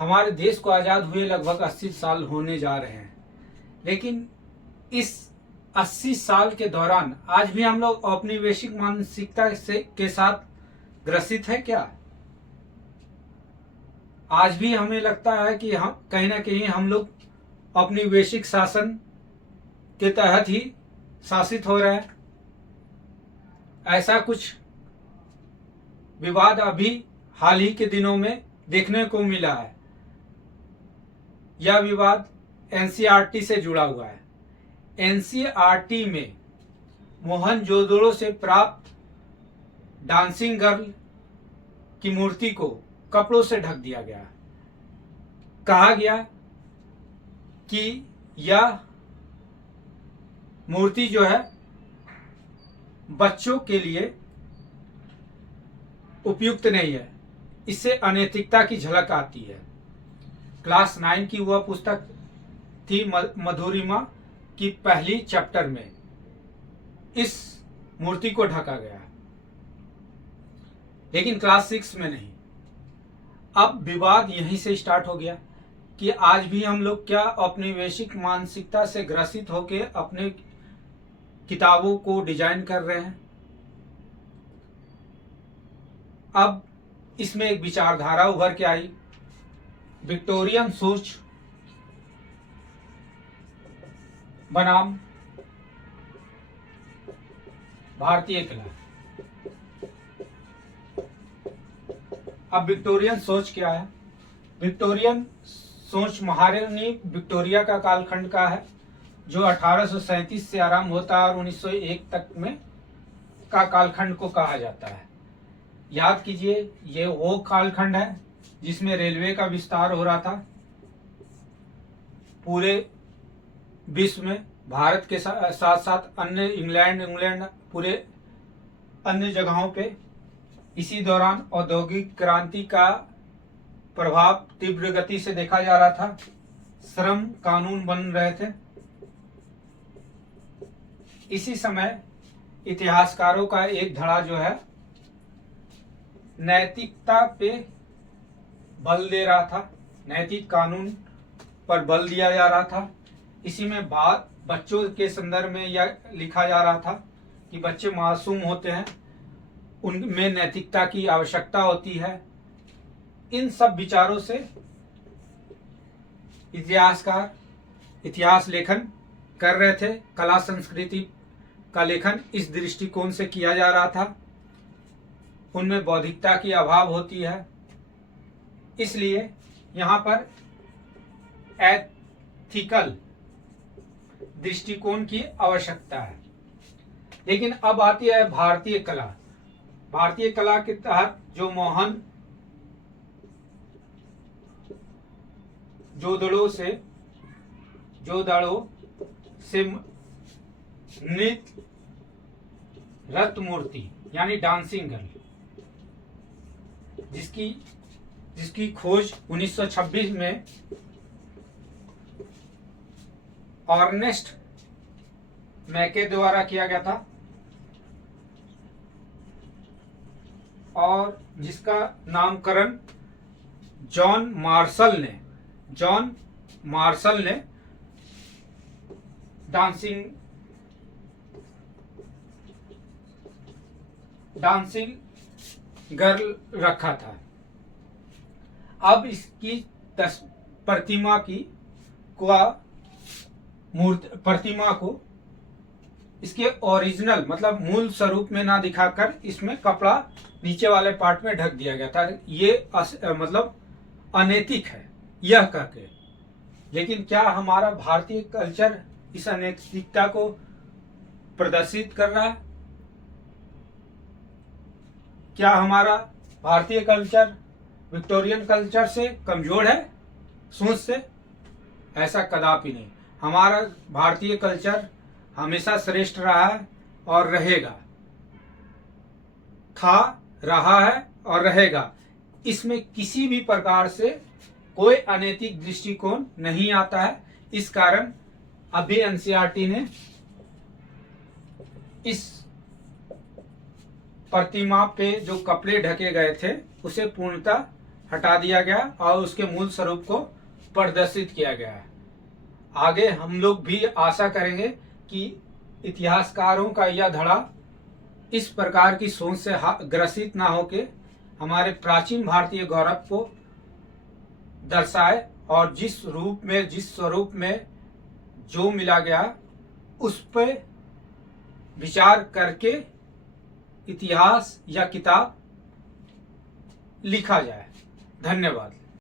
हमारे देश को आज़ाद हुए लगभग 80 साल होने जा रहे हैं, लेकिन इस 80 साल के दौरान आज भी हम लोग औपनिवेशिक मानसिकता के साथ ग्रसित है क्या? आज भी हमें लगता है कि हम कहीं ना कहीं हम लोग औपनिवेशिक शासन के तहत ही शासित हो रहे हैं। ऐसा कुछ विवाद अभी हाल ही के दिनों में देखने को मिला है। यह विवाद एनसीईआरटी से जुड़ा हुआ है। एनसीईआरटी में मोहनजोदड़ो से प्राप्त डांसिंग गर्ल की मूर्ति को कपड़ों से ढक दिया गया। कहा गया कि यह मूर्ति जो है बच्चों के लिए उपयुक्त नहीं है, इससे अनैतिकता की झलक आती है। क्लास 9 की वह पुस्तक थी मधुरिमा की पहली चैप्टर में इस मूर्ति को ढका गया, लेकिन क्लास 6 में नहीं। अब विवाद यहीं से स्टार्ट हो गया कि आज भी हम लोग क्या औपनिवेशिक मानसिकता से ग्रसित होकर अपने किताबों को डिजाइन कर रहे हैं। अब इसमें एक विचारधारा उभर के आई, विक्टोरियन सोच बनाम भारतीय कला। अब विक्टोरियन सोच क्या है? विक्टोरियन सोच महारानी विक्टोरिया का कालखंड का है, जो 1837 से आरंभ होता है और 1901 तक में का कालखंड को कहा जाता है। याद कीजिए, ये वो कालखंड है जिसमें रेलवे का विस्तार हो रहा था पूरे विश्व में। भारत के साथ साथ अन्य इंग्लैंड पूरे अन्य जगहों पे इसी दौरान औद्योगिक क्रांति का प्रभाव तीव्र गति से देखा जा रहा था। श्रम कानून बन रहे थे। इसी समय इतिहासकारों का एक धड़ा जो है नैतिकता पे बल दे रहा था, नैतिक कानून पर बल दिया जा रहा था। इसी में बात बच्चों के संदर्भ में यह लिखा जा रहा था कि बच्चे मासूम होते हैं, उनमें नैतिकता की आवश्यकता होती है। इन सब विचारों से इतिहासकार इतिहास लेखन कर रहे थे। कला संस्कृति का लेखन इस दृष्टिकोण से किया जा रहा था। उनमें बौद्धिकता की अभाव होती है, इसलिए यहाँ पर एथिकल दृष्टिकोण की आवश्यकता है। लेकिन अब आती है भारतीय कला। भारतीय कला के तहत जो मोहनजोदड़ो से नृत्य रत मूर्ति यानी डांसिंग गर्ल, जिसकी खोज 1926 में ऑर्नेस्ट मैके द्वारा किया गया था और जिसका नामकरण जॉन मार्शल ने डांसिंग गर्ल रखा था। अब इसकी प्रतिमा को इसके ओरिजिनल मतलब मूल स्वरूप में ना दिखाकर इसमें कपड़ा नीचे वाले पार्ट में ढक दिया गया था। ये मतलब अनैतिक है यह कहके। लेकिन क्या हमारा भारतीय कल्चर इस अनैतिकता को प्रदर्शित कर रहा है? क्या हमारा भारतीय कल्चर विक्टोरियन कल्चर से कमजोर है सोच से? ऐसा कदापि नहीं। हमारा भारतीय कल्चर हमेशा श्रेष्ठ रहा है और रहेगा, रहा है और रहेगा। इसमें किसी भी प्रकार से कोई अनैतिक दृष्टिकोण नहीं आता है। इस कारण अभी एनसीईआरटी ने इस प्रतिमा पे जो कपड़े ढके गए थे उसे पूर्णतः हटा दिया गया और उसके मूल स्वरूप को प्रदर्शित किया गया है। आगे हम लोग भी आशा करेंगे कि इतिहासकारों का यह धड़ा इस प्रकार की सोच से ग्रसित ना होके हमारे प्राचीन भारतीय गौरव को दर्शाए और जिस रूप में, जिस स्वरूप में जो मिला गया उस पर विचार करके इतिहास या किताब लिखा जाए। धन्यवाद।